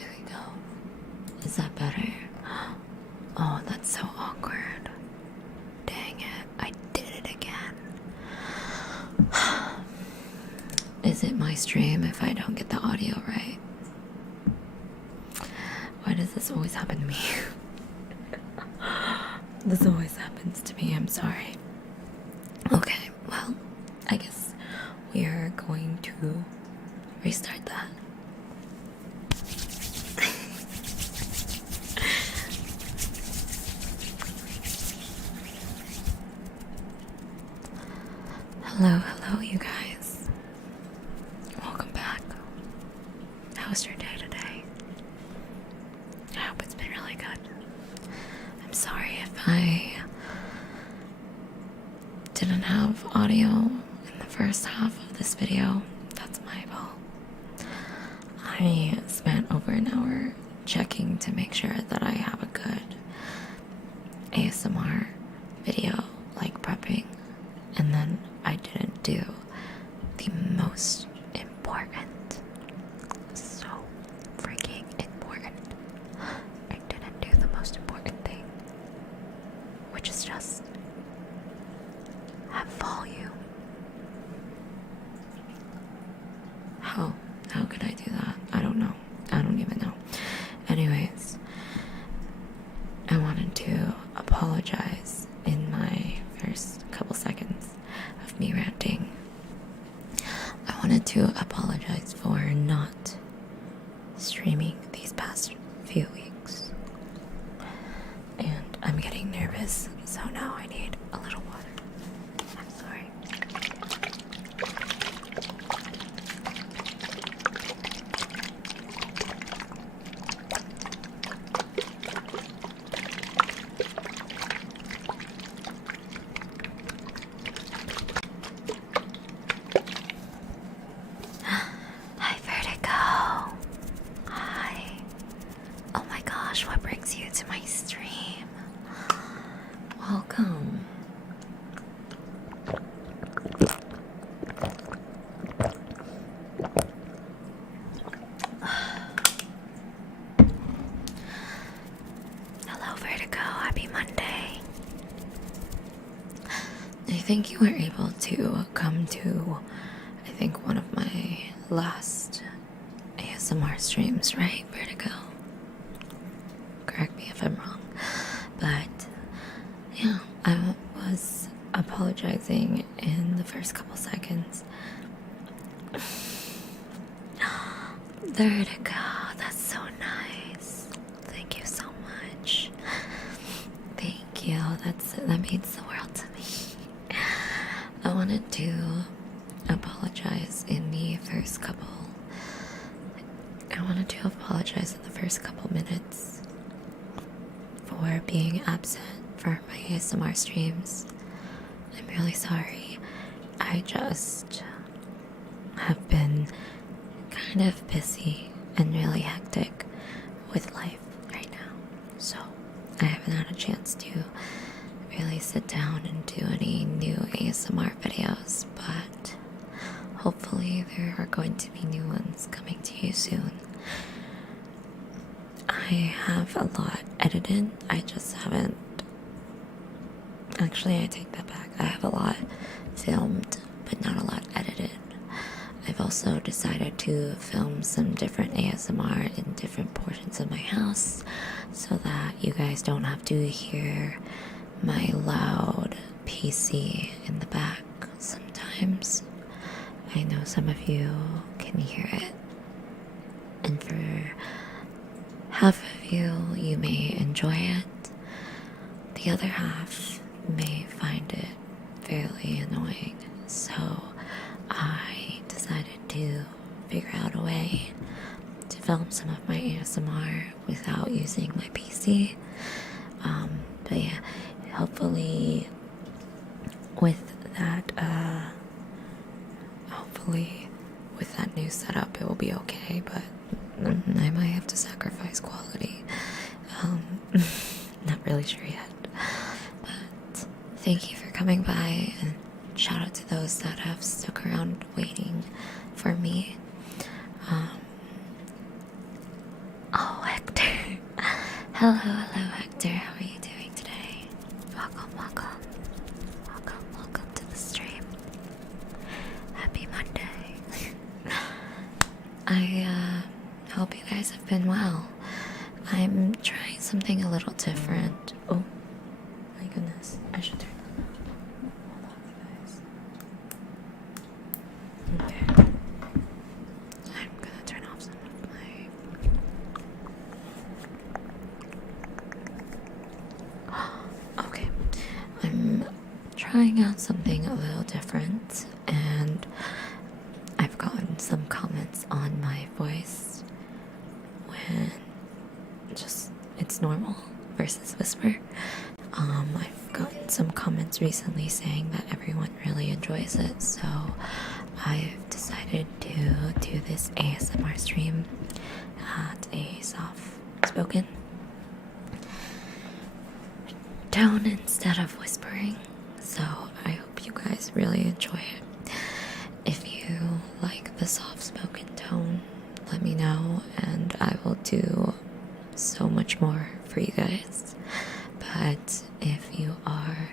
There we go. Is that better? Oh, that's so awkward. Dang it, I did it again. Is it my stream if I don't get the audio right? Why does this always happen to me? This always happens to me, I'm sorry. Okay, well, I guess we are going to restart that. Hello, you guys. Welcome back. How's your day today? I hope it's been really good. I'm sorry if I didn't have audio in the first half of this video. That's my fault. I spent over an hour checking to make sure that I have a good ASMR video, like prepping, and then I didn't do the most important, so freaking important. I didn't do the most important thing, which is just have volume. How could I do that? I don't know. I don't even know. Anyways, I wanted to apologize in my first couple seconds of me ranting. I wanted to apologize for not streaming these past few weeks. And I'm getting nervous, so now I need a little water. I'm sorry. Hi, Vertigo. Hi. Oh my gosh, what brings you to my stream? Welcome. Hello, Vertigo. Happy Monday. I think you were able to come to, I think, one of my last ASMR streams, right, Vertigo? Correct me if I'm wrong. But, yeah, I was apologizing in the first couple seconds. Vertigo, that's so nice. Thank you so much. Thank you. That means the world to me. I wanted to apologize in the first couple. I wanted to apologize in the first couple minutes for being absent for my ASMR streams. I'm really sorry. I just have been kind of busy and really hectic with life right now. So I haven't had a chance to really sit down and do any new ASMR videos, but hopefully there are going to be new ones coming to you soon. I have a lot edited. I just haven't. Actually, I take that back. I have a lot filmed, but not a lot edited. I've also decided to film some different ASMR in different portions of my house so that you guys don't have to hear my loud PC in the back sometimes. I know some of you can hear it, and for half of you, you may enjoy it. The other half may find it fairly annoying, so I decided to figure out a way to film some of my ASMR without using my PC. But yeah, hopefully with that new setup it will be okay, but I might have to sacrifice quality. Not really sure yet, but thank you for coming by, and shout out to those that have stuck around waiting for me. Hello, hello, Hector. How are you doing today? Welcome, welcome. Welcome, welcome to the stream. Happy Monday. I hope you guys have been well. I'm trying something a little different. Oh, my goodness. I should turn. Hold on, you guys. Okay. I'm gonna turn off some of my. Okay. I'm trying out something a little different, and I've gotten some comments on my voice when just it's normal versus whisper. I've gotten some comments recently saying that everyone really enjoys it, so I've decided to do this ASMR stream at a soft spoken tone instead of whispering. So I hope you guys really enjoy it. If you like the soft spoken tone, let me know and I will do so much more for you guys. But if you are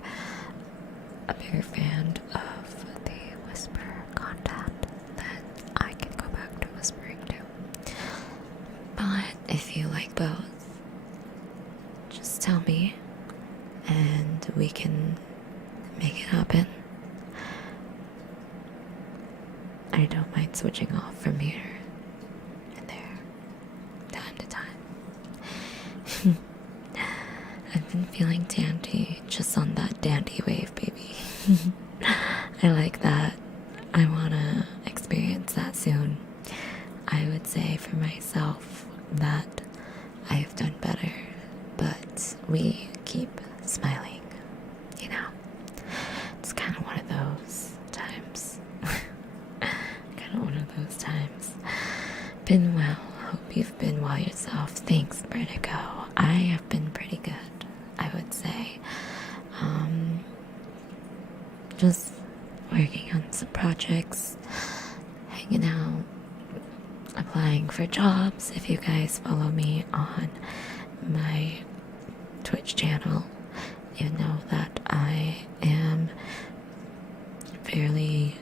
a bigger fan of the whisper content, then I can go back to whispering too. But if you like both, just tell me and we can make it happen. I don't mind switching off from here and there, time to time. I've been feeling dandy, just on that dandy wave, baby. I like that. I wanna experience that soon. I would say for myself that I've done better, but we keep smiling, you know? It's kind of one of those times. Been well. Hope you've been well yourself. Thanks, Vertigo. I have been pretty good, I would say. Just working on some projects, hanging out, applying for jobs. If you guys follow me on my Twitch channel, you know that I am fairly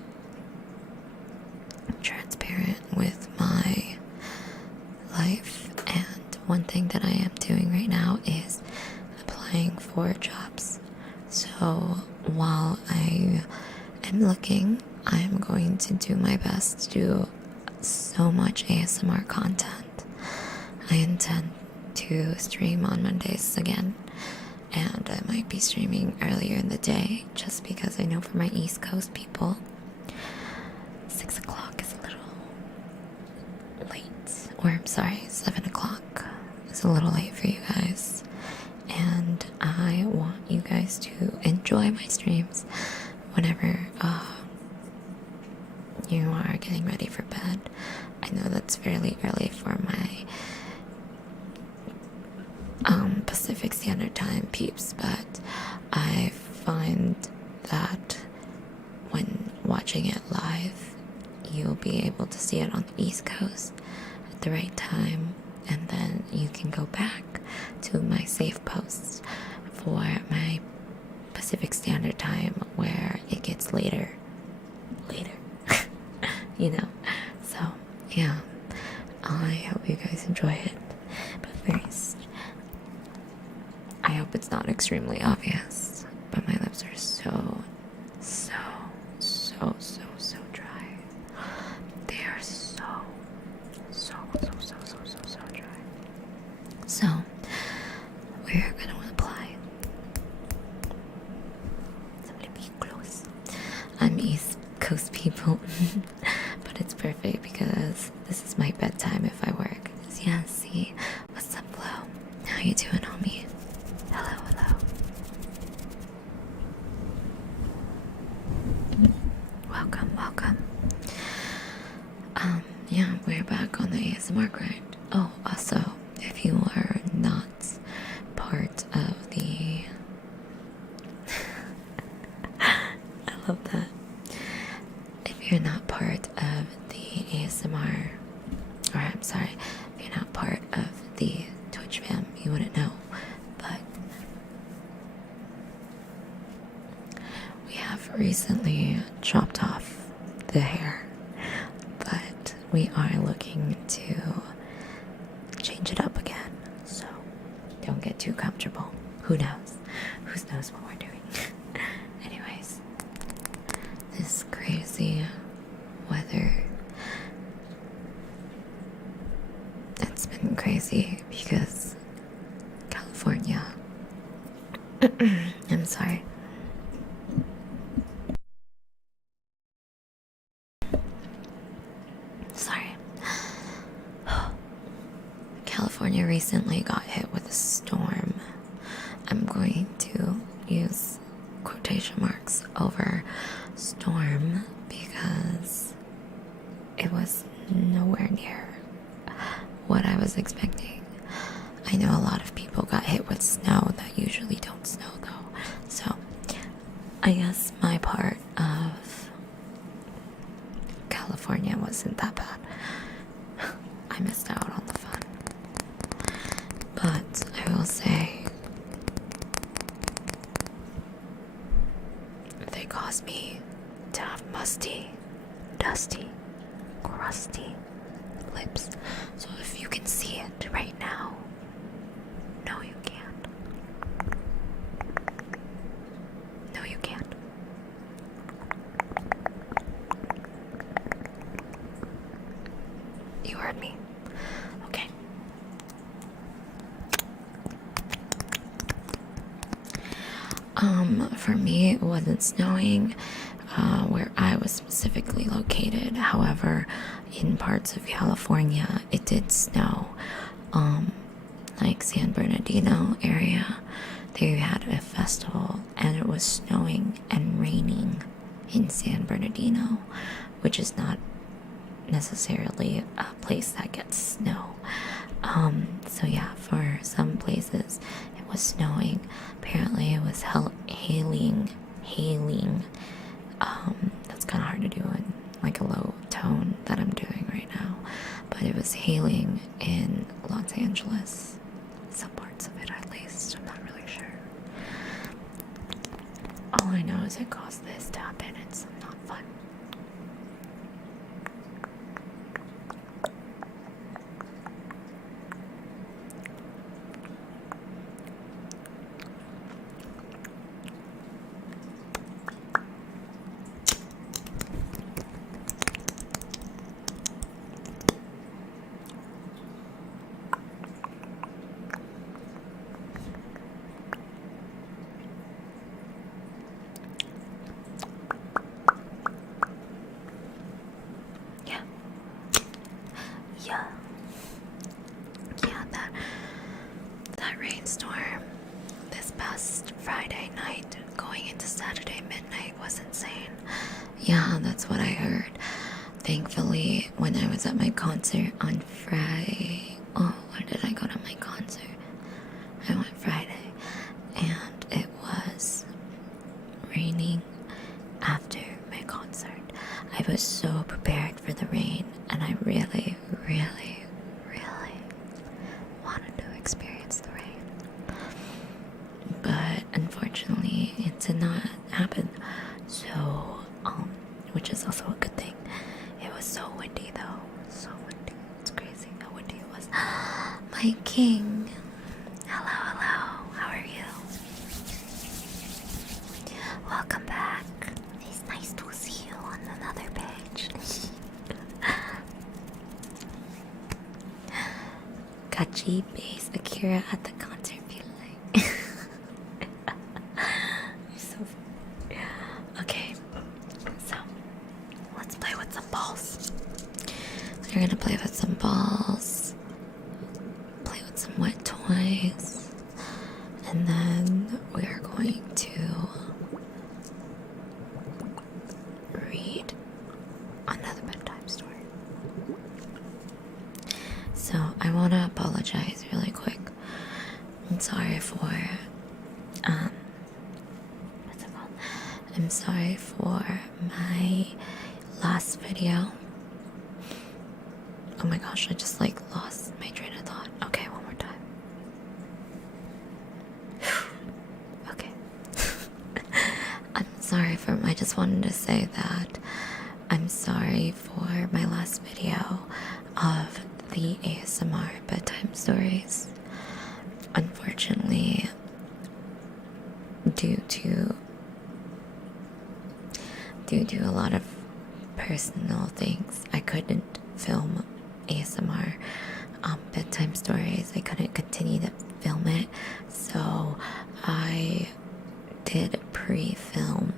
transparent with my life, and one thing that I am doing right now is applying for jobs. So while I am looking, I'm going to do my best to do so much ASMR content. I intend to stream on Mondays again, and I might be streaming earlier in the day just because I know for my East Coast people 6 o'clock is a little late, or I'm sorry, 7 o'clock is a little late for you guys, and I want you guys to enjoy my streams whenever you are getting ready for bed. I know that's fairly early for my Pacific Standard Time peeps, but I find that when watching it live, you'll be able to see it on the East Coast at the right time, and then you can go back to my safe posts for my Pacific Standard Time where it gets later, you know. So yeah, I hope you guys enjoy it. But first, I hope it's not extremely obvious, but my lips are so dry. They are so dry. So we're gonna apply. Somebody be close. I'm East Coast people, but it's perfect because this is my bedtime if I work. Yeah, see, what's up, Flo? How you doing, homie? Hello. Welcome. Yeah, we're back on the ASMR grind. Oh, also, if you are not part of the I love that. If you're not part of the ASMR, or I'm sorry, if you're not part of the Twitch fam, you wouldn't know. I've recently chopped off the hair, but we are looking to change it up again, so don't get too comfortable. Who knows? Who knows what we're doing? Anyways, this crazy weather, it's been crazy because California, I'm sorry. Sorry. California recently got hit with a storm. I'm going to use quotation marks over storm because it was nowhere near what I was expecting. I know a lot of people got hit with snow that usually don't snow though. So I guess my part of California wasn't that bad. I missed out on the fun. But I will say they caused me to have musty, dusty, crusty lips. So if you can see it right now, no you can't. No you can't. You heard me. Okay. For me, it wasn't snowing where I was specifically located. However, in parts of California, it did snow. Like San Bernardino area, they had a festival and it was snowing and raining in San Bernardino, which is not necessarily a place that gets snow. So yeah, for some places it was snowing. Apparently it was hailing. That's kind of hard to do in like a low tone that I'm doing right now, but it was hailing in Los Angeles. Some parts of it at least, I'm not really sure. All I know is it caused this to happen. It's not fun. That rainstorm this past Friday night going into Saturday midnight was insane. Yeah, that's what I heard. Thankfully, when I was at my concert on Friday, where did I go to my concert? I went Friday, and it was raining after my concert. I was so prepared for the rain, and I really, really, really wanted to experience the rain. But unfortunately, it did not happen. So, which is also a good thing. It was so windy though. So windy. It's crazy how windy it was. My king. Hello, hello. How are you? Welcome back. It's nice to see you on another page. Gachi bass Akira at the concert feel like. You're so funny. Okay, so let's play with some balls. We're gonna play with some balls, play with some wet toys, and then we are going to read another bedtime story. So I want to apologize really quick. I'm sorry for what's it called? I'm sorry for my last video. Oh my gosh, I just like lost my train of thought. Okay, one more time. Okay. I'm I just wanted to say that I'm sorry for my last video of the ASMR bedtime stories. Unfortunately, due to a lot of personal things, I couldn't film ASMR bedtime stories. I couldn't continue to film it, so I did pre-film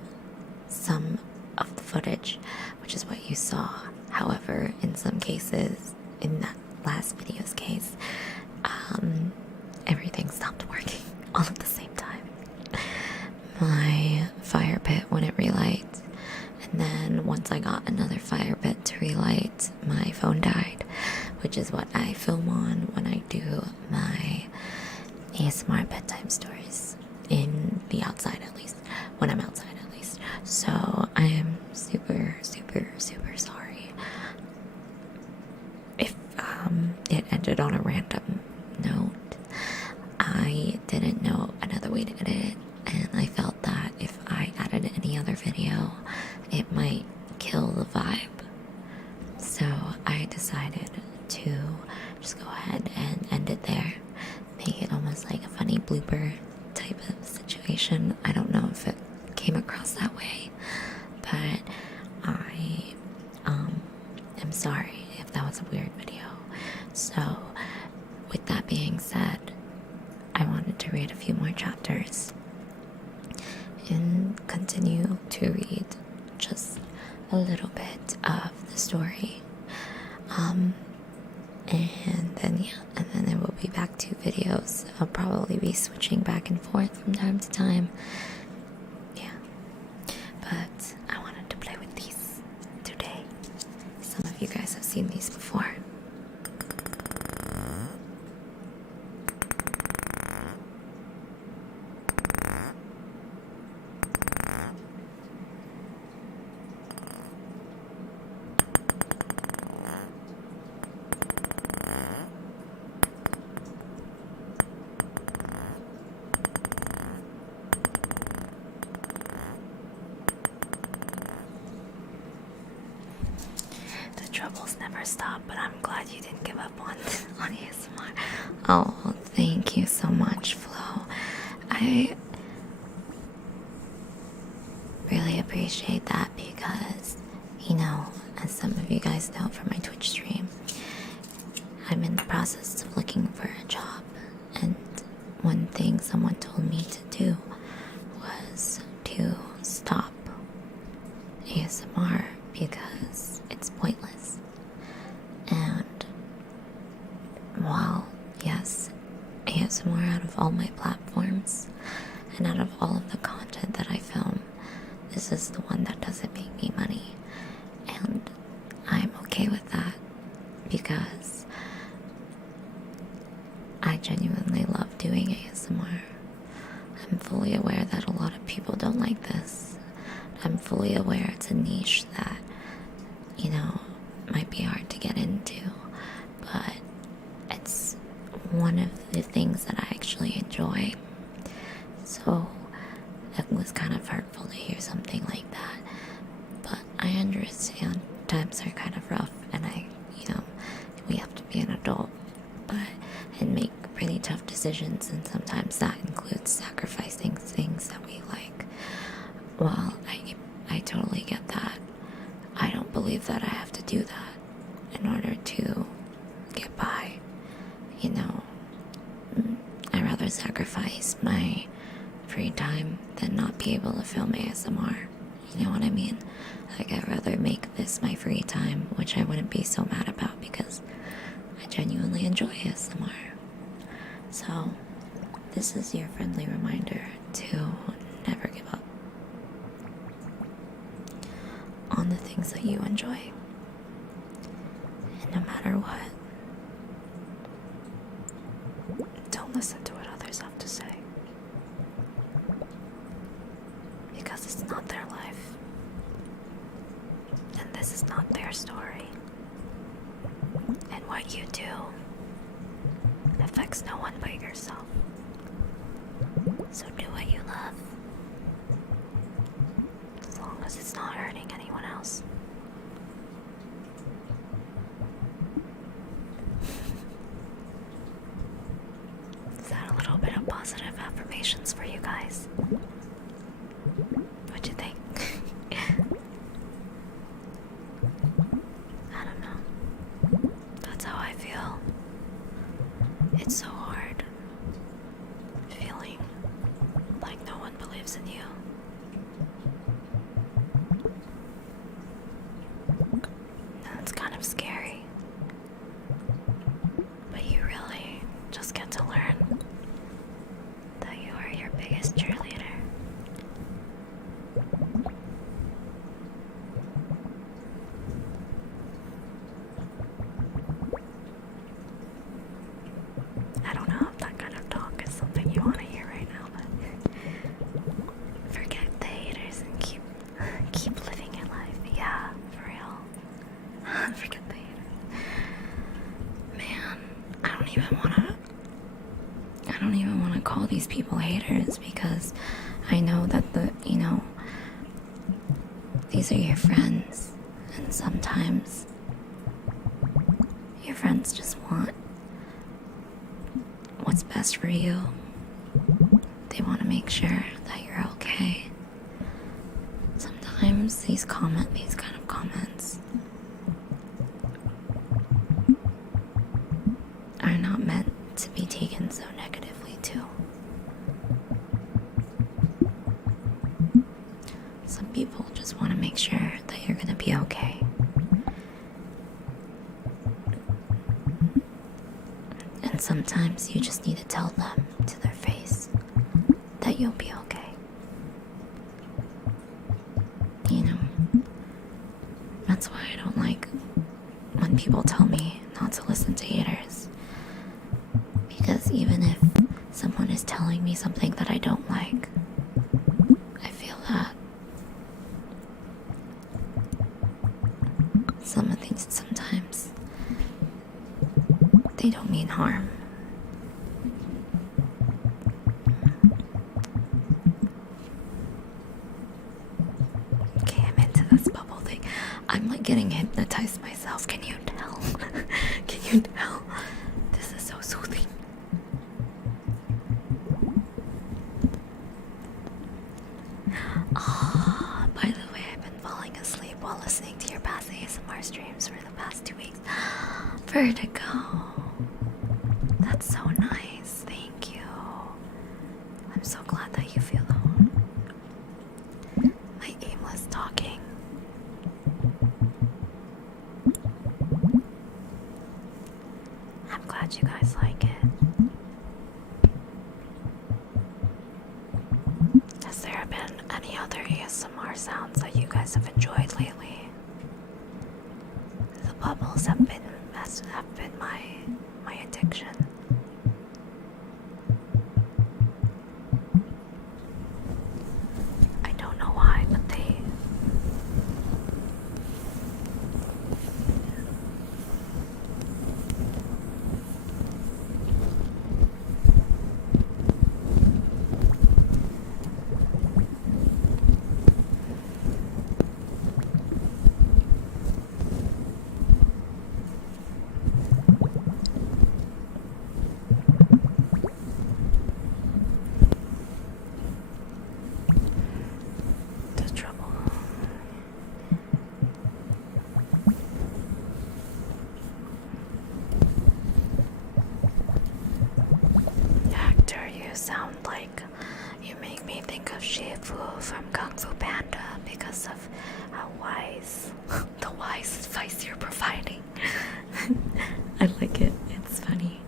some of the footage, which is what you saw. However, in some cases, in that last video's case, everything stopped working all at the same time. My fire pit wouldn't relight, and then once I got another fire pit to relight, my phone died, which is what I film on when I do my ASMR bedtime stories, in the outside at least, when I'm outside at least. So I am super sorry if it ended on a random note. I didn't know another way to edit it, and I felt that if I added any other video, it might kill the vibe. So I decided to just go ahead and end it there, make it almost like a funny blooper type of situation. I don't know if it came across that way, but I am sorry if that was a weird video. So with that being said, I wanted to read a few more chapters and continue to read just a little bit of the story. And then it will be back to videos. I'll probably be switching back and forth from time to time. Yeah. But I wanted to play with these today. Some of you guys have seen these before. Troubles never stop, but I'm glad you didn't give up on ASMR. Oh, thank you so much, Flo. I really appreciate that because, you know, as some of you guys know from my Twitch stream, I'm in the process of looking for a job, and one thing someone told me to do was to stop ASMR because it's pointless. And while, yes, ASMR out of all my platforms and out of all of the content that I film, this is the one that doesn't make me money. And I'm okay with that because I genuinely love doing ASMR. I'm fully aware that a lot of people don't like this. I'm fully aware it's a niche that, you know, might be hard to get into, but it's one of the things that I actually enjoy. So it was kind of hurtful to hear something like that, but I understand times are kind of rough, and we have to be an adult, and make really tough decisions, and sometimes that includes sacrificing things that we like. Well, I totally get that. I don't believe that I have to do that in order to get by. You know, I'd rather sacrifice my free time than not be able to film ASMR. You know what I mean? Like, I'd rather make this my free time, which I wouldn't be so mad about because I genuinely enjoy ASMR. So, this is your friendly reminder to never give up on the things that you enjoy. And no matter what, don't listen to what others have to say. Because it's not their life. And this is not their story. And what you do affects no one but yourself. So do what you love. as it's not hurting anyone else. Is that a little bit of positive affirmations for you guys? What'd you think? I don't know. That's how I feel. It's so hard feeling like no one believes in you. And it's kind of scary. But you really just get to learn that you are your biggest cheerleader. I don't know if that kind of talk is something you want to hear right now, but forget the haters and keep living your life. Yeah, for real. Forget the haters. Man, I don't even want to call these people haters, because I know that these are your friends, and sometimes your friends just want what's best for you. They want to make sure that you're okay. Sometimes these kind of comments are not meant to be taken so negatively too. Some people just want to make sure that you're gonna be okay. And sometimes you just need to tell them to their face that you'll be okay. That's why I don't like when people tell me not to listen to haters. Because even if someone is telling me something that I don't like, I feel that some of things sometimes they don't mean harm. Okay, I'm into this bubble thing. I'm like getting hypnotized myself. Can you tell? Can you tell? This is so soothing. By the way, I've been falling asleep while listening to your past ASMR streams for the past 2 weeks. Vertigo. That's so nice. Thank you. I'm so glad that you feel that. My aimless talking. I'm glad you guys like it. Has there been any other ASMR sounds that you guys have enjoyed lately? The bubbles have been my addiction. I don't know why, but they the trouble. Actor, you sound like you make me think of Shifu from Kung Fu Panda because of how wise, the wise advice you're providing. I like it. It's funny.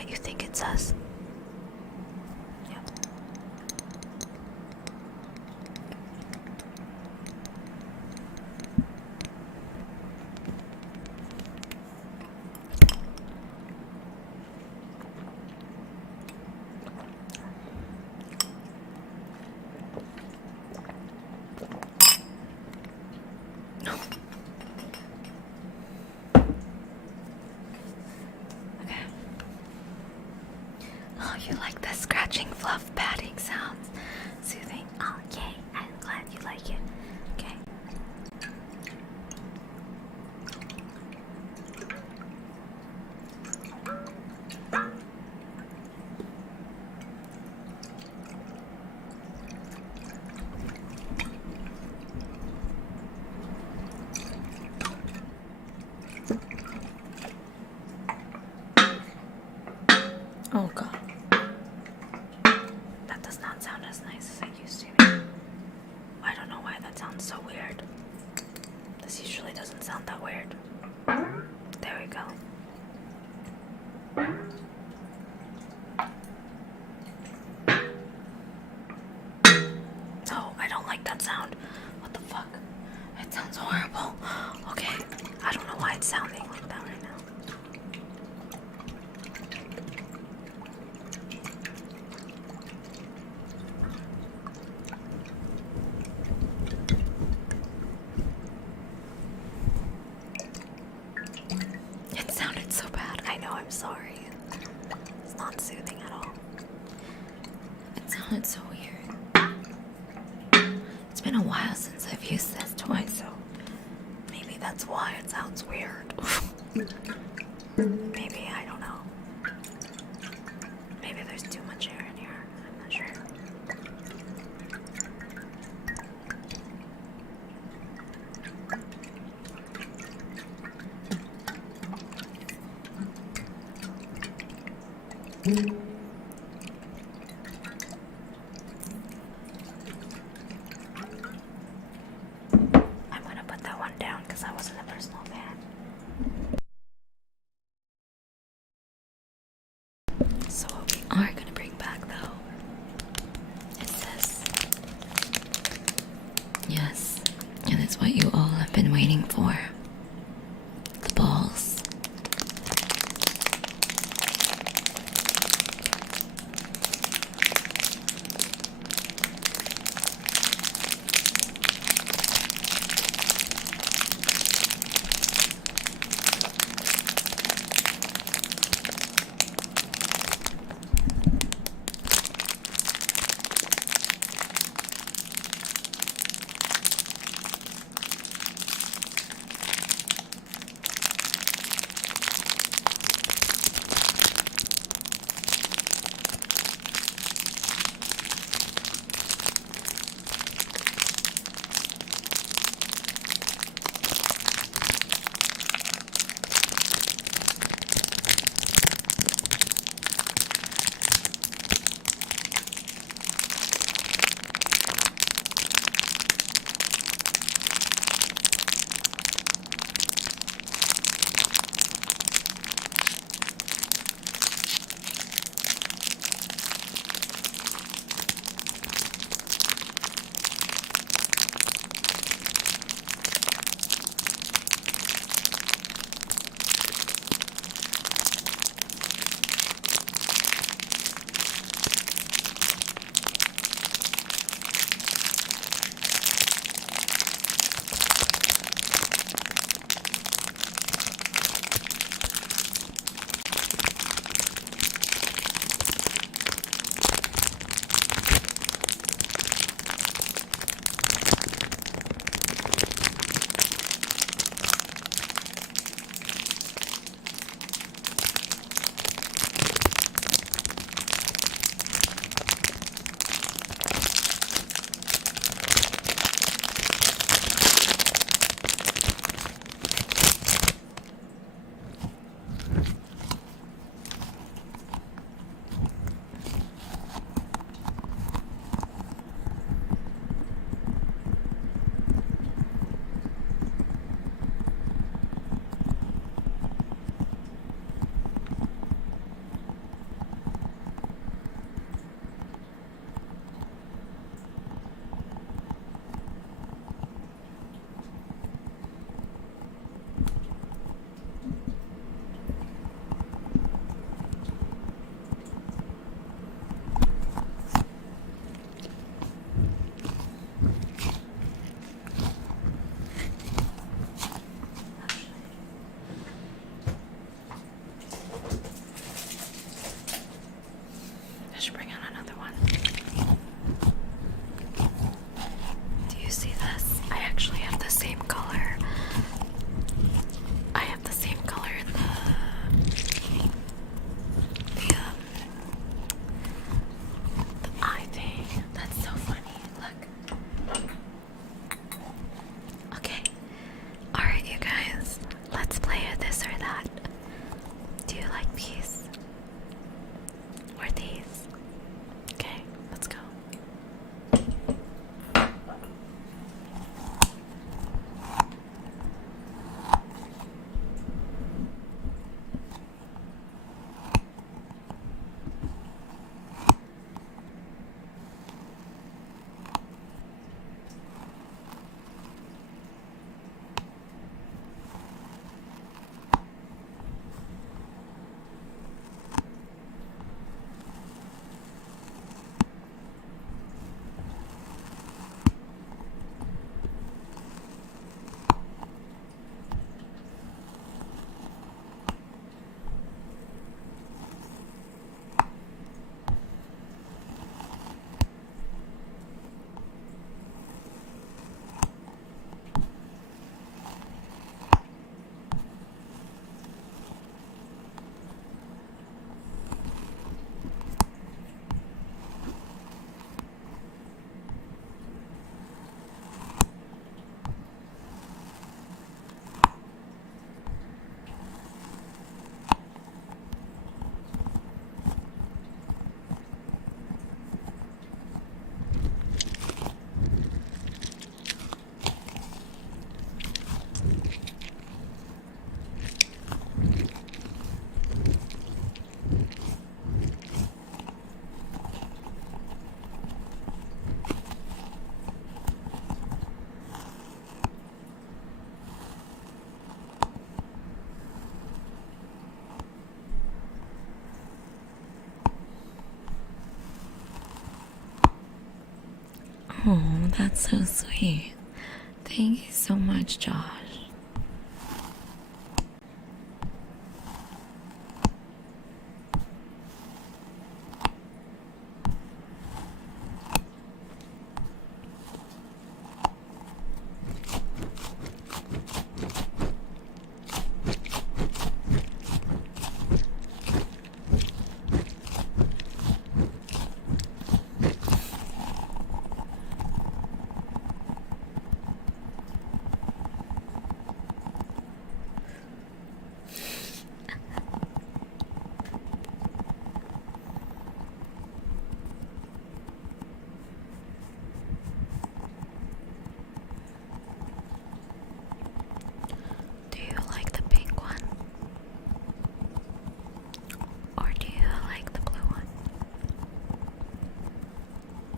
what you think it says. Oh, you like the scratching fluff padding sounds? Soothing? Oh, yay. I'm glad you like it. Okay. Oh god. That does not sound as nice as it used to. I don't know why that sounds so weird. This usually doesn't sound that weird. There we go. No, I don't like that sound. What the fuck? It sounds horrible. Okay, I don't know why it's sounding like that right now. It sounded so bad. I know, I'm sorry. It's not soothing at all. It sounded so weird. It's been a while since I've used this toy, so maybe that's why it sounds weird. Maybe, I don't know. Maybe there's too much air in here. I'm not sure. I'm gonna put that one down because I wasn't a personal fan. So what we are gonna bring back though is this. Yes, and it's what you all have been waiting for. The balls. Oh, that's so sweet. Thank you so much, Josh. Do you like the pink one? Or do you like the blue one?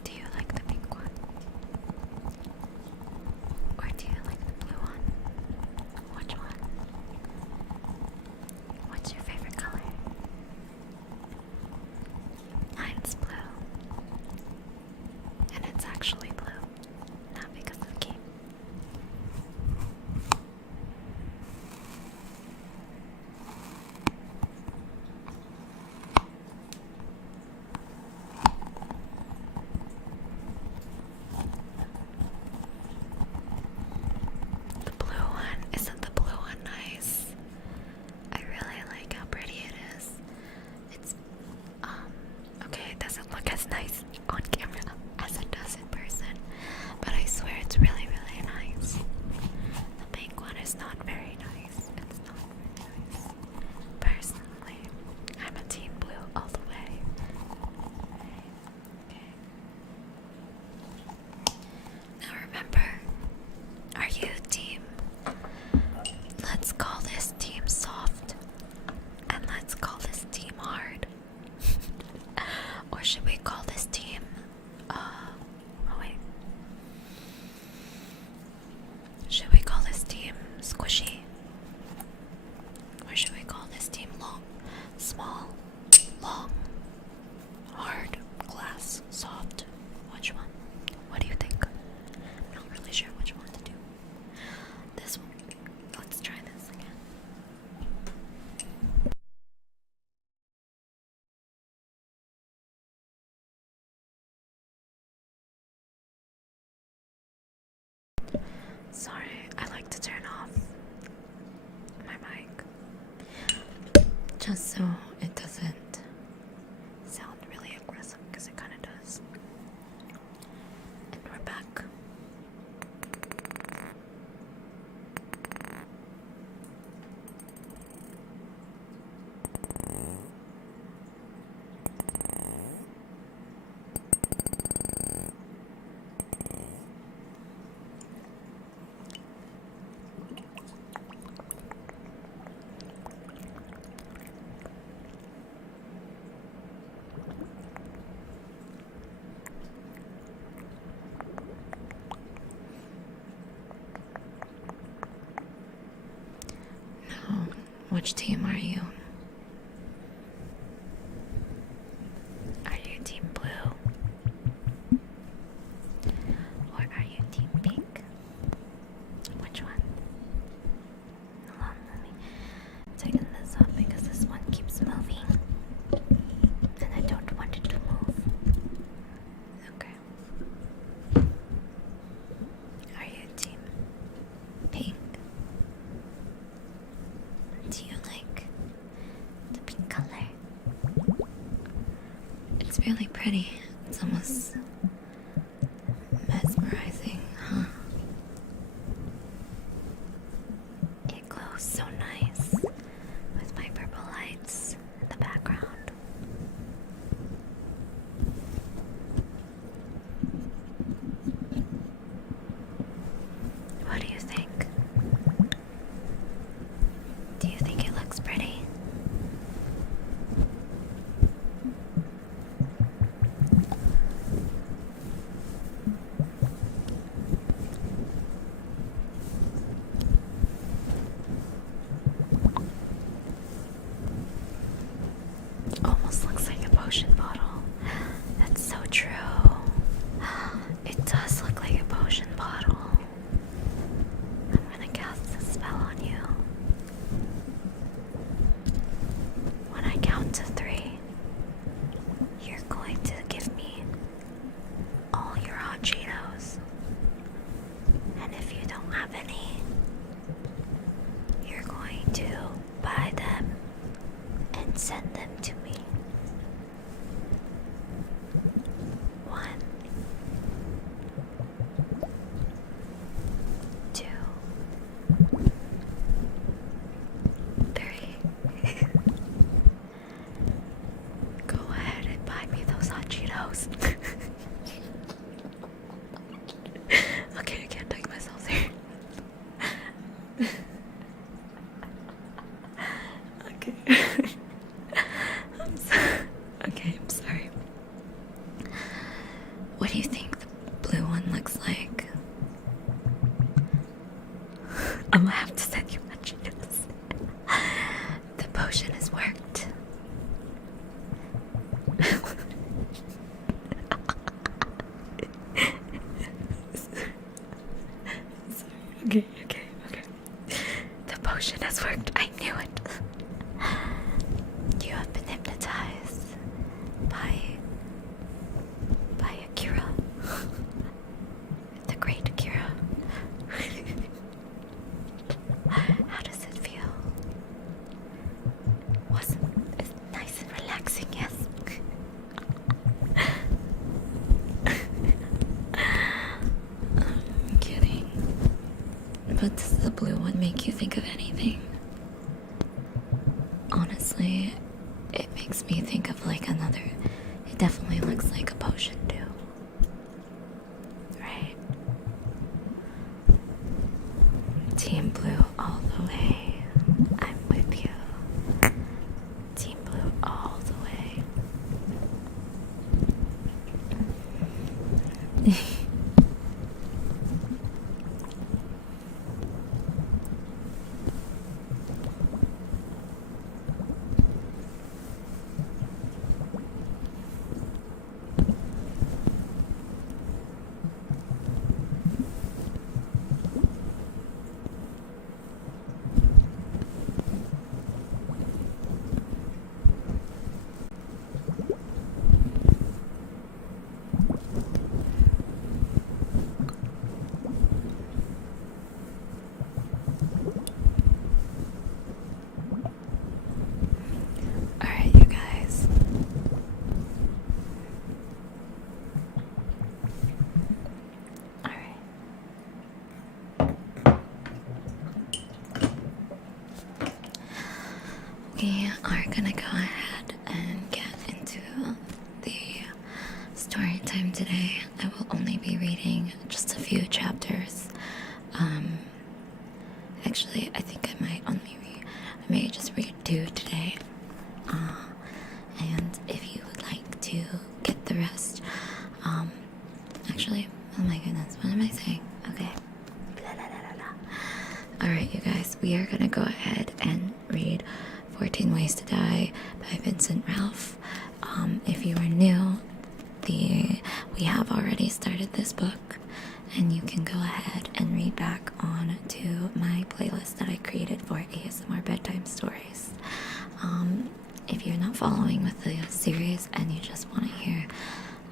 Do you like the pink one? Or do you like the blue one? Which one? What's your favorite color? Mine's blue. And it's actually blue, not because of the game. The blue one, isn't the blue one nice? I really like how pretty it is. It's, okay, it doesn't look as nice on camera as it does in person, but I swear it's really, really nice. The pink one is not very nice. It's not very nice. Personally, I'm a team blue all the way. Okay. Now remember, are you team? Let's call this team soft, and let's call this team hard. Or should we call this team, oh wait. Should we call this team squishy? Or should we call this team long, small, long, hard, glass, soft? Which one? What do you think? I'm not really sure which one to do. This one. Let's try this again. Sorry, I like to turn off my mic just so it doesn't sound really aggressive, because it kind of does. And we're back. Now, which team are you? Are you team blue? Or are you team pink? Which one? Hold on, let me tighten this up because this one keeps moving. And I don't want it to move. Okay. Are you team pink? Do you like the pink color? It's really pretty. It's almost mesmerizing, huh? It glows so nice with my purple lights in the background. What do you think? Do you think it looks pretty? I'm gonna have to send you messages. The potion has worked. Okay. The potion has worked. I knew it. You have been hypnotized by Akira. The great Akira. How does it feel? It's nice and relaxing, yes. I'm kidding. But does the blue one make you think of anything? Honestly, it makes me think of like another. It definitely looks like a potion too. Right? Team Blue all the way. I'm with you. Team Blue all the way. Alright, you guys. Alright. We are gonna go ahead and get into the story time today. I will only be reading just a few chapters. Actually, I think I may just read 2 today. And if you would like to get the rest, actually, oh my goodness, what am I saying? Okay. Alright, you guys, we are gonna go ahead and read 14 Ways to Die by Vincent Ralph. If you are new, we have already started this book, and you can go ahead and read back on to my playlist that I created for ASMR Bedtime Stories. If you're not following with the series and you just want to hear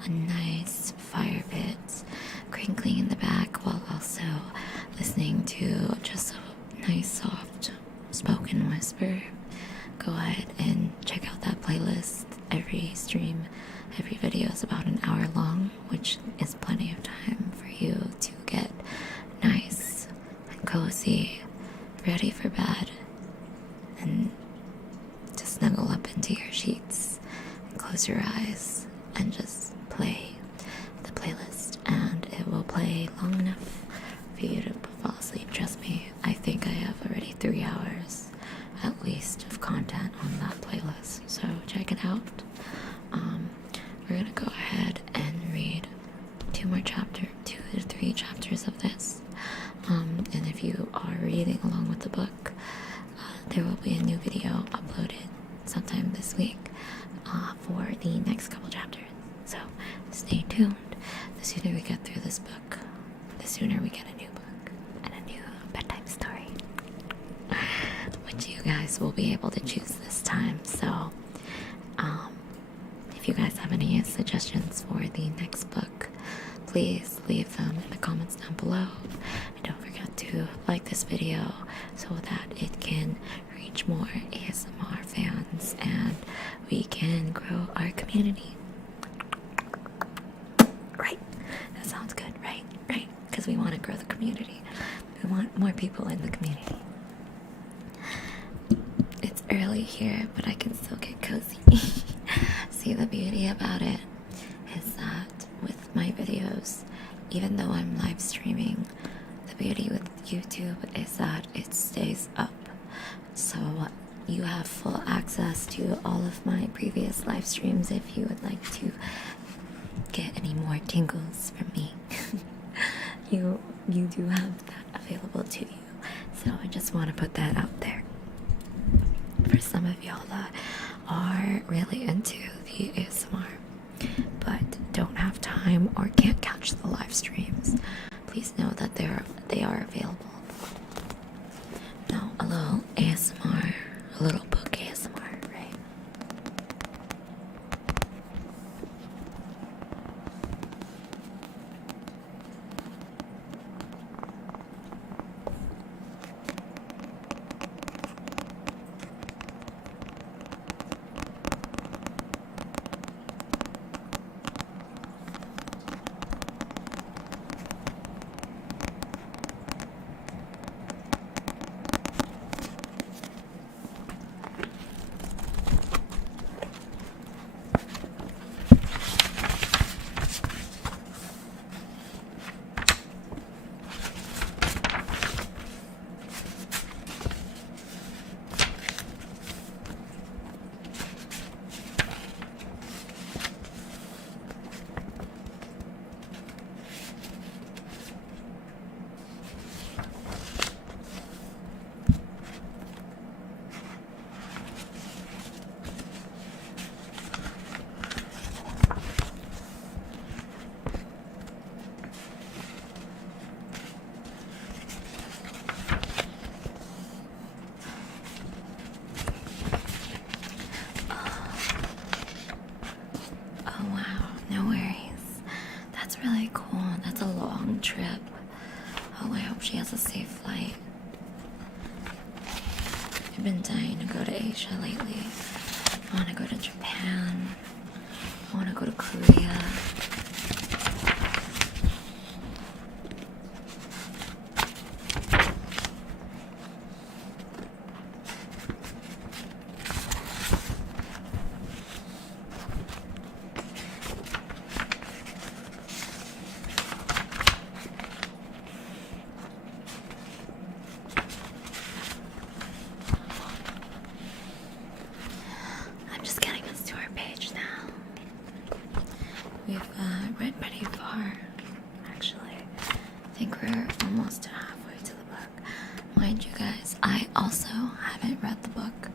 a nice fire pit crinkling in the back while also listening to just a nice soft spoken whisper, go ahead and check out that playlist. Every video is about an hour long, which is plenty of time for you to get nice and cozy, ready for bed, and to snuggle up into your sheets and close your eyes and just play the playlist, and it will play long enough for you to fall asleep. Trust me, I think I have already 3 hours at least of content on that playlist, so check it out. We're gonna go ahead and read 2 to 3 chapters of this, and if you are reading along with the book, there will be a new video uploaded sometime this week for the next couple chapters, so stay tuned. The sooner we get through this book, the sooner we get a new book and a new bedtime story, which you guys will be able to choose this time. So if you guys have any suggestions for the next book, please leave them in the comments down below, and don't forget to like this video so that it can reach more ASMR fans and we can grow our community. Right, that sounds good, right, because we want to grow the community. We want more people in the community. It's early here, but I can still get cozy. See, the beauty about it is that with my videos, even though I'm live streaming, the beauty with YouTube is that it stays up. So you have full access to all of my previous live streams if you would like to get any more tingles from me. You do have that available to you. So just want to put that out there. For some of y'all that are really into the ASMR but don't have time or can't catch the live streams, please know that they are available. Now, a little ASMR, a little book ASMR, right? Oh wow, no worries. That's really cool. That's a long trip. Oh, I hope she has a safe flight. I've been dying to go to Asia lately. I want to go to Japan. I want to go to Korea. I'm just getting us to our page now. We've read pretty far, actually. I think we're almost halfway to the book. Mind you guys, I also haven't read the book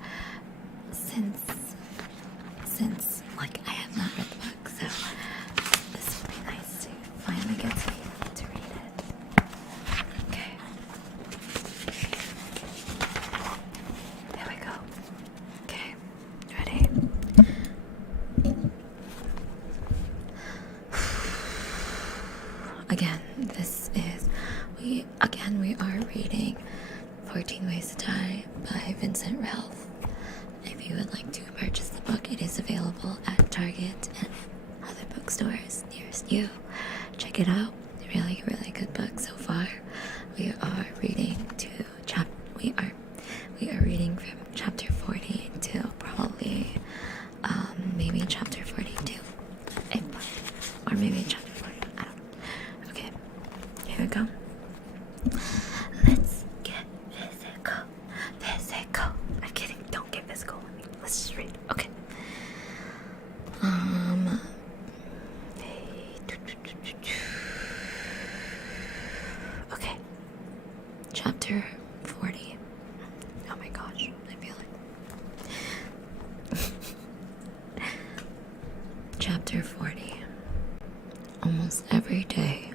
since like I have not read the book, so this would be nice to finally get to read it. Okay. There we go. Okay, ready? Again, we are reading 14 Ways to Die by Vincent Ralph. If you would like to purchase the book, it is available at Target and other bookstores nearest you. Check it out. Really, really good book so far. We are reading from chapter 40 to probably maybe chapter 42. Or maybe chapter 40. I don't know. Okay, here we go. Let's get physical. Physical. I'm kidding. Don't get physical with me. Let's just read. Okay. Okay. Chapter 40. Oh my gosh, I feel it. Chapter 40. Almost every day,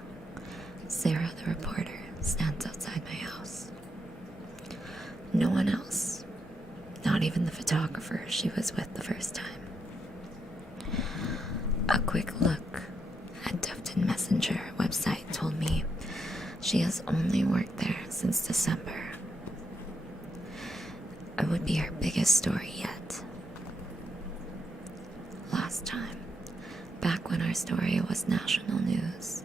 Sarah the reporter stands outside my house. No one else, not even the photographer she was with the first time. A quick look at Dufton Messenger website told me she has only worked there since December. It would be her biggest story yet. Last time, back when our story was national news,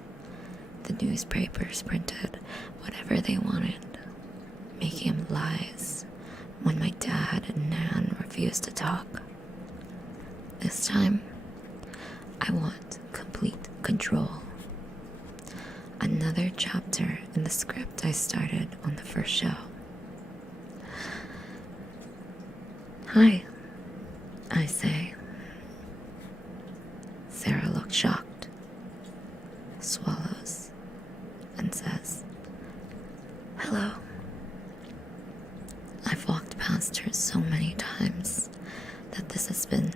the newspapers printed whatever they wanted, making up lies when my dad and Nan refused to talk. This time, I want complete control. Another chapter in the script I started on the first show. Hi, I say. Sarah looks shocked, swallows, and says, hello. past her so many times that this has been.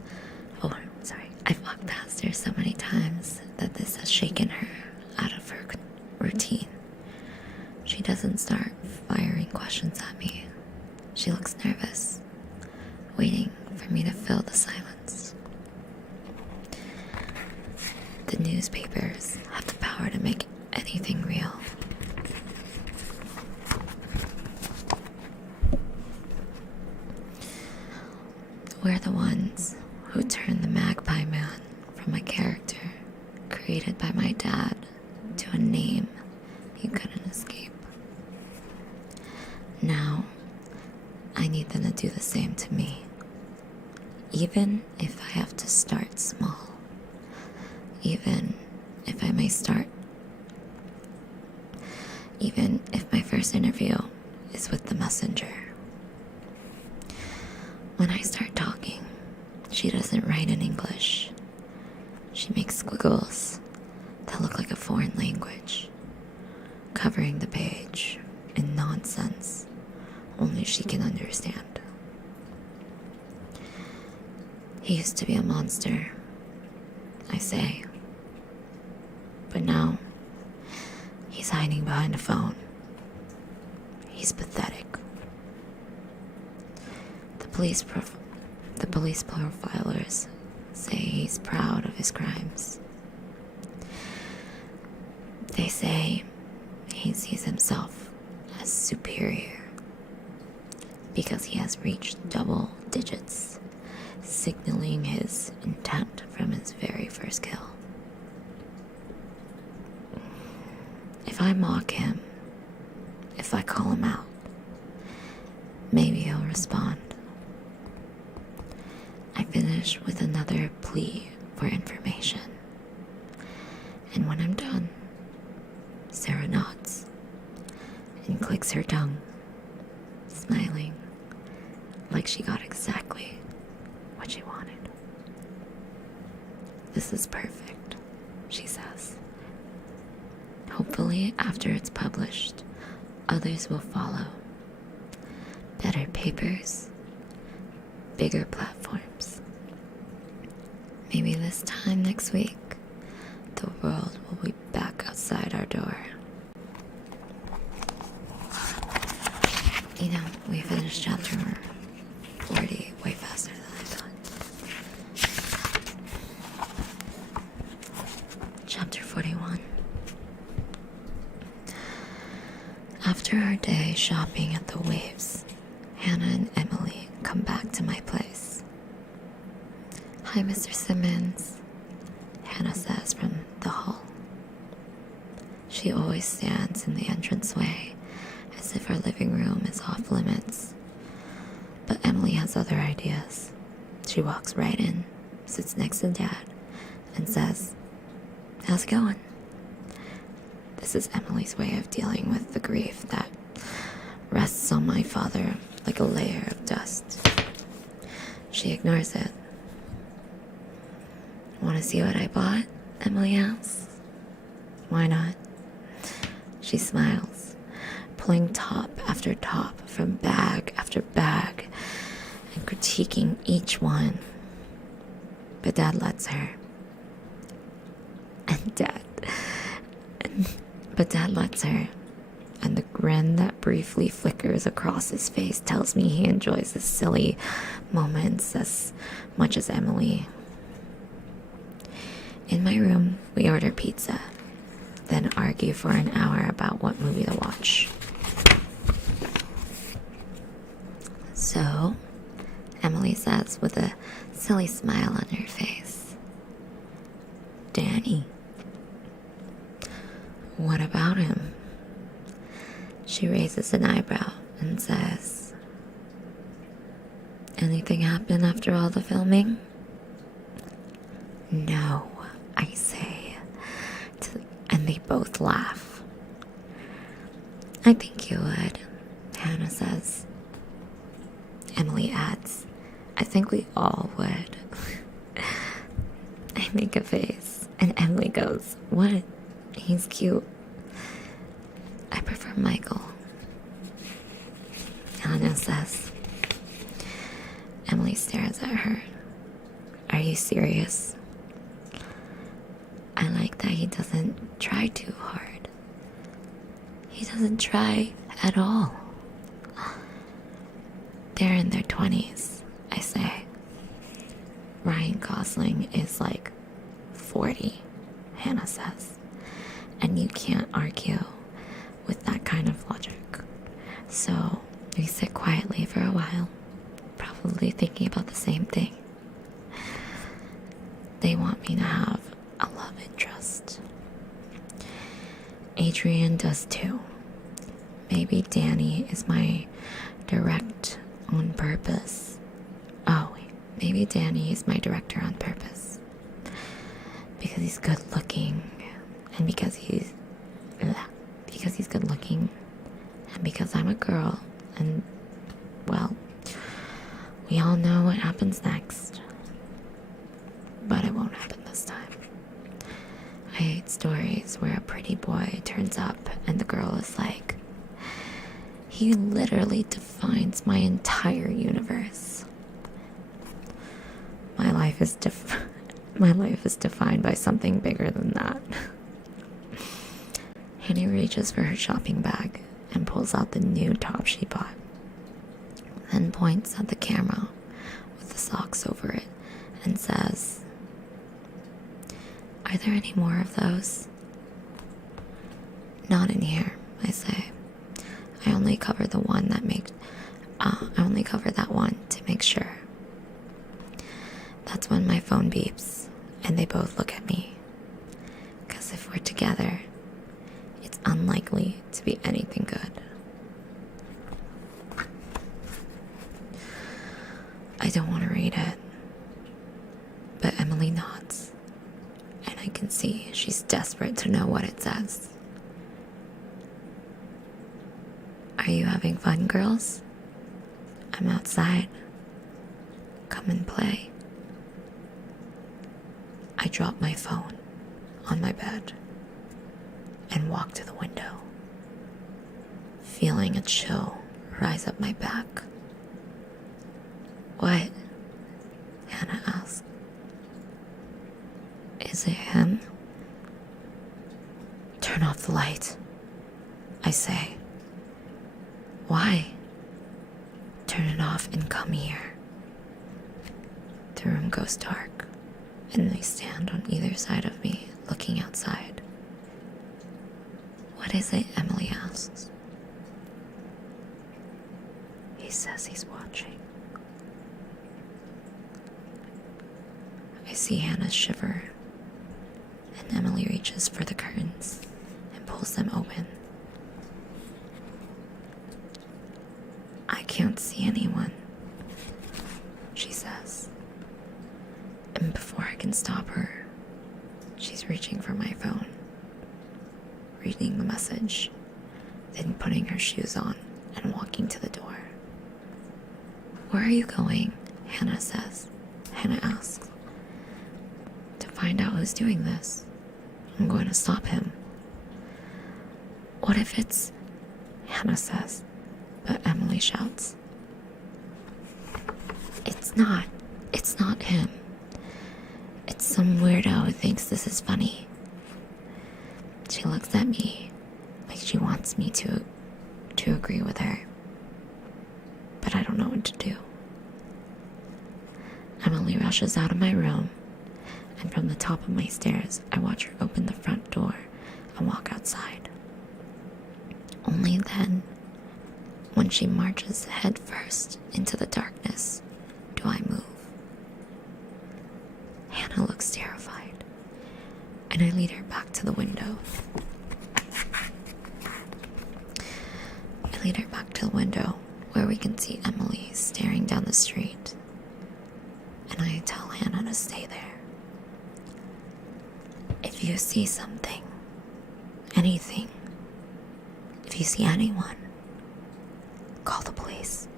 Oh, sorry. I've walked past her so many times that this has shaken her out of her routine. She doesn't start firing questions at me. She looks nervous, waiting for me to fill the silence. The newspapers have the power to make anything real. We're the ones who turned the Magpie Man from a character created by my dad to a name he couldn't escape. Now, I need them to do the same to me, even if I have to start small, even if my first interview is with the messenger. When I start talking, she doesn't write in English. She makes squiggles that look like a foreign language, covering the page in nonsense only she can understand. He used to be a monster, I say. But now, he's hiding behind a phone. He's pathetic. The police profilers say he's proud of his crimes. They say he sees himself as superior because he has reached double digits, signaling his intent from his very first kill. If I mock him, if I call him out, maybe he'll respond. I finish with another plea for information. And when I'm done, Sarah nods and clicks her tongue, smiling like she got exactly what she wanted. This is perfect, she says. Hopefully, after it's published, others will follow. Better papers, bigger platforms. Maybe this time next week, the world will be back outside our door. You know, we finished chapter 40 way faster than I thought. Chapter 41. After our day shopping at the Waves, Hannah and Emily come back to my place. "Hi, Mr. Simmons," Hannah says from the hall. She always stands in the entranceway as if our living room is off limits. But Emily has other ideas. She walks right in, sits next to Dad, and says, "How's it going?" This is Emily's way of dealing with the grief that rests on my father like a layer of dust. She ignores it. "Want to see what I bought?" Emily asks. "Why not?" She smiles, pulling top after top from bag after bag and critiquing each one. But Dad lets her. And the grin that briefly flickers across his face tells me he enjoys the silly moments as much as Emily. In my room, we order pizza, then argue for an hour about what movie to watch. "So," Emily says with a silly smile on her face, "Danny." "What about him?" She raises an eyebrow and says, "Anything happen after all the filming?" "No," I say, and they both laugh. "I think you would," Hannah says. Emily adds, "I think we all would." I make a face, and Emily goes, "What? He's cute." "I prefer Michael," Hannah says. at her. Are you serious? I like that he doesn't try too hard. He doesn't try at all. They're in their 20s, I say. Ryan Gosling is like 40, Hannah says. And you can't argue with that kind of logic. So we sit quietly for a while, probably thinking about the same thing. They want me to have a love interest. Adrian does too. Maybe Danny is my direct on purpose. Oh, wait. Maybe Danny is my director on purpose. Because he's good looking. And because he's good looking. And because I'm a girl. And, well, we all know what happens next. But it won't happen this time. I hate stories where a pretty boy turns up and the girl is like, he literally defines my entire universe. My life is defined by something bigger than that. Hanny reaches for her shopping bag and pulls out the new top she bought, then points at the camera with the socks over it and says, "Are there any more of those?" "Not in here," I say. I only cover that one to make sure. That's when my phone beeps and they both look at me. 'Cause if we're together, it's unlikely to be anything good. I don't want to read it, but Emily nods, and I can see she's desperate to know what it says. "Are you having fun, girls? I'm outside. Come and play." I drop my phone on my bed and walk to the window, feeling a chill rise up my back. "What?" Hannah asks. "Is it him?" "Turn off the light," I say. "Why?" "Turn it off and come here." The room goes dark, and they stand on either side of me, looking outside. "What is it?" Emily asks. "He says he's watching." I see Hannah shiver, and Emily reaches for the curtains and pulls them open. "I can't see anyone," she says. And before I can stop her, she's reaching for my phone, reading the message, then putting her shoes on and walking to the door. "Where are you going?" Hannah asks. "To find out who's doing this. I'm going to stop him." "What if it's..." Hannah says, but Emily shouts, It's not him. It's some weirdo who thinks this is funny." She looks at me like she wants me to agree with her, but I don't know what to do. Emily rushes out of my room, and from the top of my stairs, I watch her open the front door and walk outside. Only then, when she marches head first into the darkness, do I move. Hannah looks terrified, and I lead her back to the window. Where we can see Emily staring down the street, and I tell Hannah to stay there. "If you see something, anything, if you see anyone, call the police."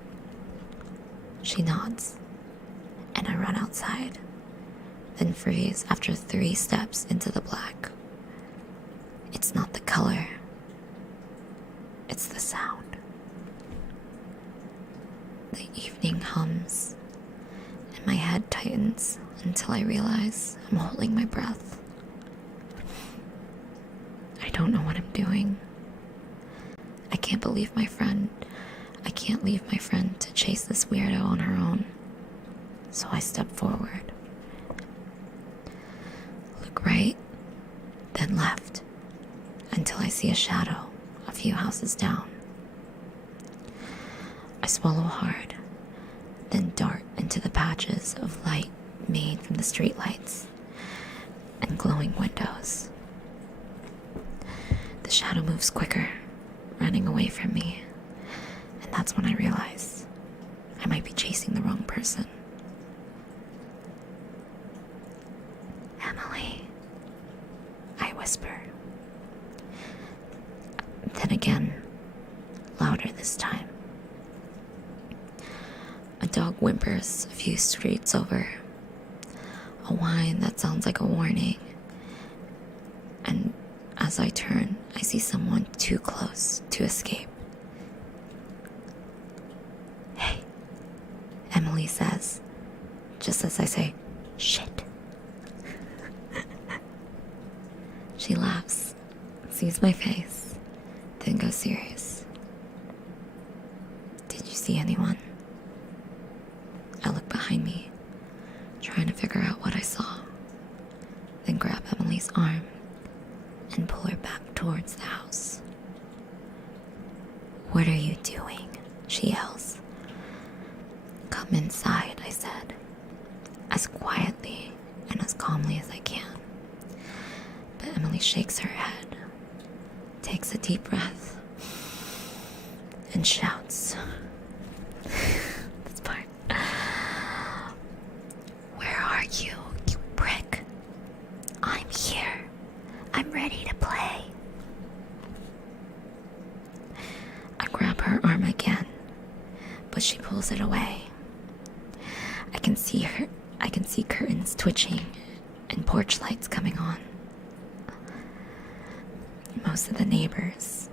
She nods, and I run outside, then freeze after 3 steps into the black. It's not the color, it's the sound. The evening hums, and my head seconds until I realize I'm holding my breath. I don't know what I'm doing. I can't leave my friend to chase this weirdo on her own. So I step forward. Look right, then left, until I see a shadow a few houses down. I swallow hard, then dart into the patches of light made from the streetlights and glowing windows. The shadow moves quicker, running away from me, and that's when I realize I might be chasing the wrong person. Emily, I whisper. Then again, louder this time. A dog whimpers a few streets over, a whine that sounds like a warning, and as I turn, I see someone too close to escape. Hey, Emily says, just as I say, shit. She laughs, sees my face, then goes serious. Did you see anyone? I look behind me, trying to figure out what I saw, then grab Emily's arm and pull her back towards the house. What are you doing? She yells. Come inside, I said, as quietly and as calmly as I can. But Emily shakes her head, takes a deep breath, and shouts. This part. Where are you, you prick? I'm here. I'm ready to play. I grab her arm again, but she pulls it away. I can see curtains twitching and porch lights coming on. Most of the neighbors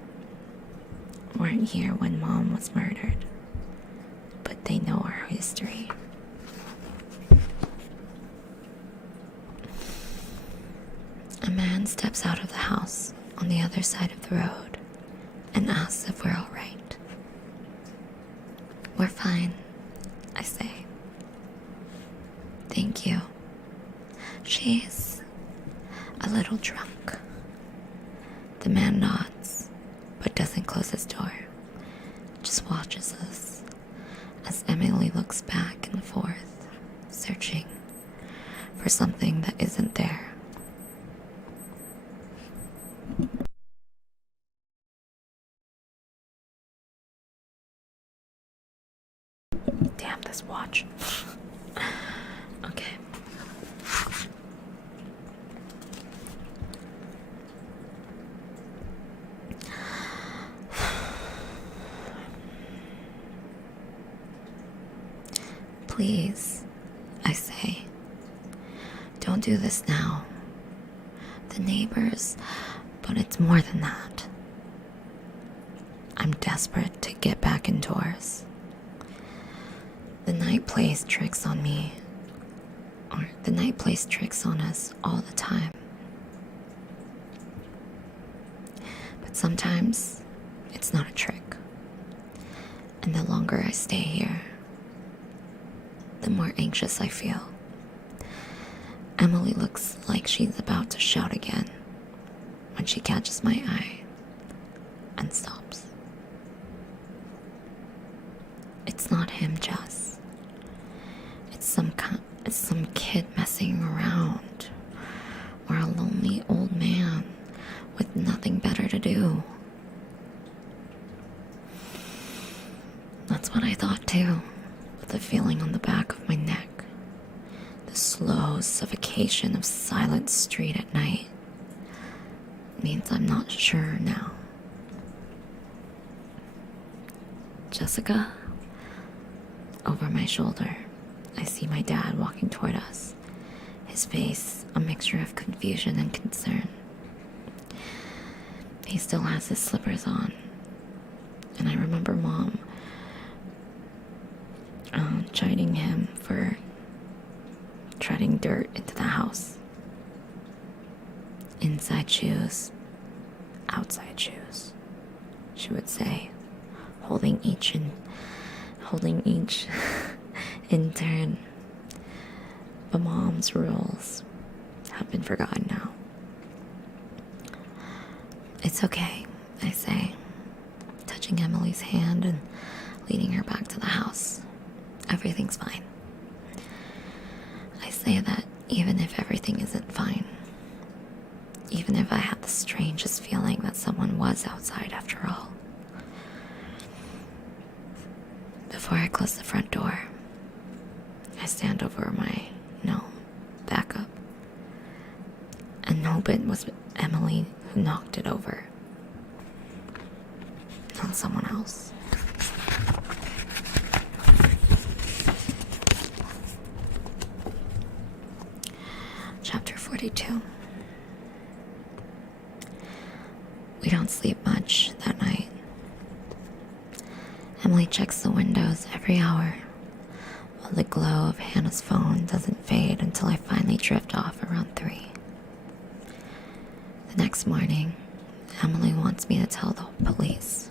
weren't here when Mom was murdered, but they know our history. A man steps out of the house on the other side of the road and asks if we're all right. We're fine, I say. Thank you. She's a little drunk. The man nods, but doesn't close his door. Just watches us as Emily looks back and forth, searching for something that isn't there. Damn this watch. Okay. Please, I say, don't do this now. The neighbors, but it's more than that. I'm desperate to get back indoors. The night plays tricks on me, or the night plays tricks on us all the time. But sometimes it's not a trick. And the longer I stay here, the more anxious I feel. Emily looks like she's about to shout again when she catches my eye and stops. It's not him, Jess. It's some kid messing around, or a lonely old man with nothing better to do. That's what I thought too, with the feeling on the back of my neck. The slow suffocation of silent street at night means I'm not sure now. Jessica? Over my shoulder, I see my dad walking toward us, his face a mixture of confusion and concern. He still has his slippers on, and I remember Mom chiding him for adding dirt into the house. Inside shoes, outside shoes, she would say, holding each in turn. But Mom's rules have been forgotten now. It's okay, I say, touching Emily's hand and leading her back to the house. Everything's fine. I say that even if everything isn't fine, even if I had the strangest feeling that someone was outside after all. Before I close the front door, I stand over my backup and hope it was Emily who knocked it over, not someone else. Chapter 42. We don't sleep much that night. Emily checks the windows every hour, while the glow of Hannah's phone doesn't fade until I finally drift off around 3. The next morning, Emily wants me to tell the police,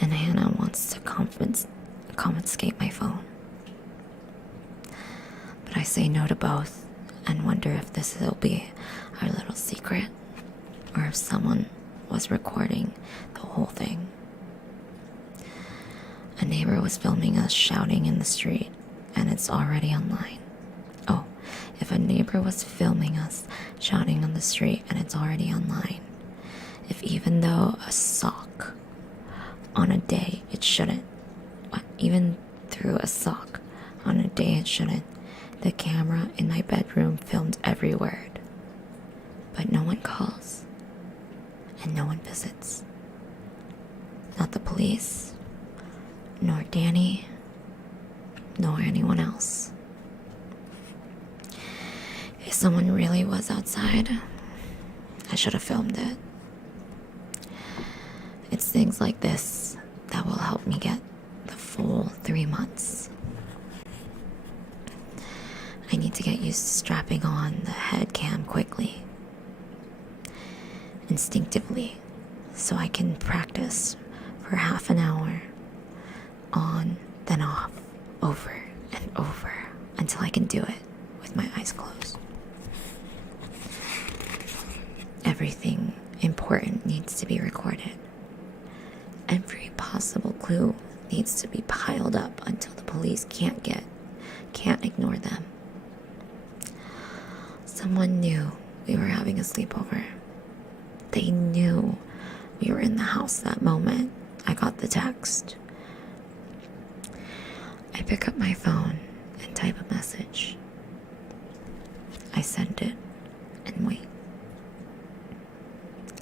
and Hannah wants to confiscate my phone. But I say no to both and wonder if this will be our little secret, or if someone was recording the whole thing. A neighbor was filming us shouting in the street, and it's already online. Oh, if a neighbor was filming us shouting on the street and it's already online, if even though a sock on a day it shouldn't, even through a sock on a day it shouldn't, the camera in my bedroom filmed every word. But no one calls, and no one visits. Not the police, nor Danny, nor anyone else. If someone really was outside, I should have filmed it. It's things like this that will help me get the full 3 months. I need to get used to strapping on the head cam quickly, instinctively, so I can practice for half an hour, on, then off, over and over, until I can do it with my eyes closed. Everything important needs to be recorded. Every possible clue needs to be piled up until the police can't ignore them. Someone knew we were having a sleepover. They knew we were in the house that moment I got the text. I pick up my phone and type a message. I send it and wait.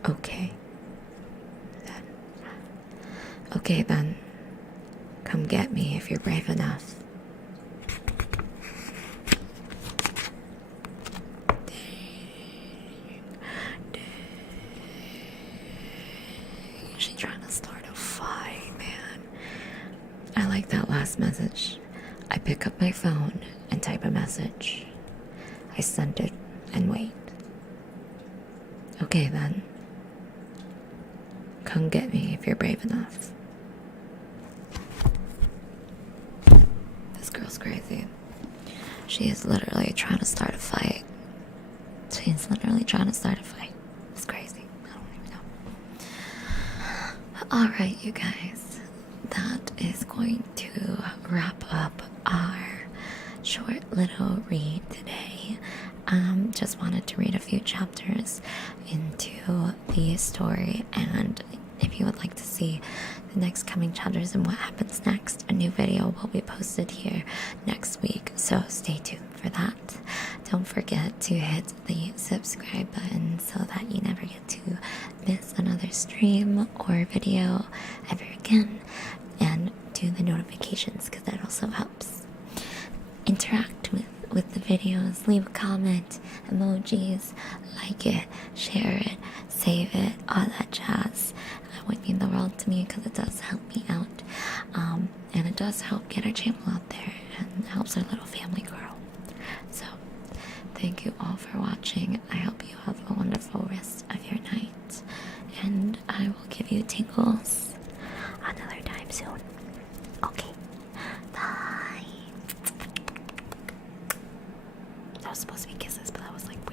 Okay then. Come get me if you're brave enough. She's trying to start a fight, man. I like that last message. I pick up my phone and type a message. I send it and wait. Okay then. Come get me if you're brave enough. This girl's crazy. She is literally trying to start a fight. It's crazy. I don't even know. Alright, you guys. That is going to wrap up our short little read today. Just wanted to read a few chapters into the story, and if you would like to see the next coming chapters and what happens next, a new video will be posted here next week, so stay tuned for that. Don't forget to hit the subscribe button so that you never get to miss another stream or video ever again, and do the notifications because that also helps. Interact with the videos, leave a comment, emojis, like it, share it, save it, all that jazz. That would mean the world to me because it does help me out, and it does help get our channel out there and helps our little family grow. thank you all for watching. I hope you have a wonderful rest of your night, and I will give you tingles another time soon. Okay, bye. That was supposed to be kisses, but that was like weird.